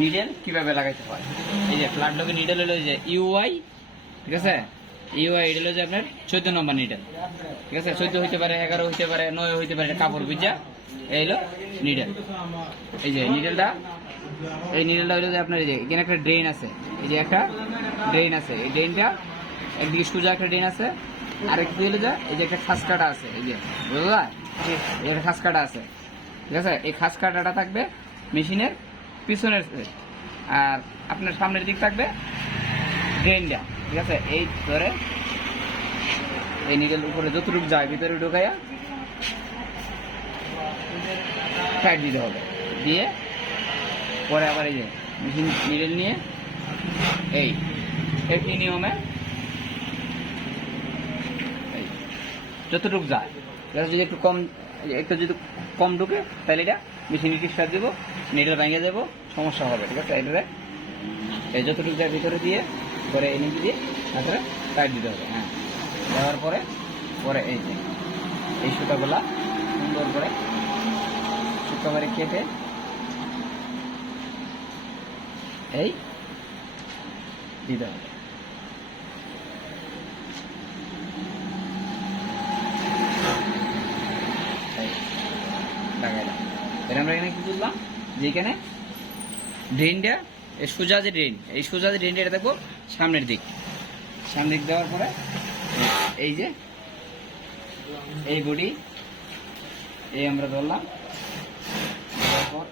Needle কিভাবে লাগাইতে হয়। এই যে ফ্ল্যাট লকের নিডেল হলো যে ইউআই, ঠিক আছে, ইউআই এটা হলো যে আপনার 14 নম্বর নিডেল, ঠিক আছে, 14 হইতে পারে, 11 হইতে পারে, 9 হইতে পারে, কাপড় বুঝা এই হলো নিডেল। এই যে নিডেলটা, এই নিডেলটা হলো যে আপনার এই যে এখানে একটা ড্রেন আছে, এই যে একটা ড্রেন আছে, এই ড্রেনটা একদিকে সোজা একটা ড্রেন আছে, আর একটু হলো যে এই যে একটা খাস কাটা আছে, এই যে বুঝলা, এই একটা খাস কাটা আছে, ঠিক আছে। এই খাস কাটাটা থাকবে মেশিনের পিছনের, আর আপনার সামনের দিক থাকবে ড্রেনটা, ঠিক আছে। এই ধরে এই নিডেল উপরে যতটুকু যায় ভিতরে ঢুকাইয়া সাইড দিতে হবে, দিয়ে পরে আবার এই যে মেশিন নিডেল নিয়ে এই একই নিয়মে যতটুকু যায়, যদি একটু যদি কম ঢুকে তাহলে এটা মেশিন স্টার্ট দেবো, নিডেল ভেঙে যাবো, সমস্যা হবে, ঠিক আছে। এটারে এই যতটুকু যায় ভিতরে দিয়ে পরে এই নিচে দিয়ে তারপরে টাইট দিতে হবে। হ্যাঁ, দেওয়ার পরে পরে এই যে এই সুতাগুলা সুন্দর করে সুতো করে কেটে এই দিতে হবে। আমরা এখানে কি বুঝলাম যে এখানে ড্রেনটা এই সোজা যে ড্রেন, এই সোজা যে ড্রেনটা এটা দেখবো সামনের দিক, সামনের দিক দেওয়ার পরে এই যে এই বডি এই আমরা ধরলাম, দেওয়ার পর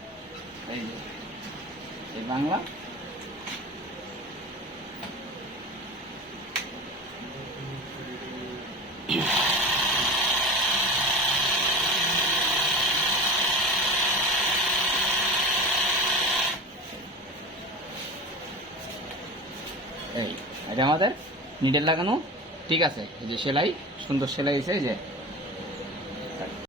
এই যে এই বাংলা এই এটা আমাদের নিডেল লাগানো, ঠিক আছে। এই যে সেলাই, সুন্দর সেলাই হয়েছে, এই যে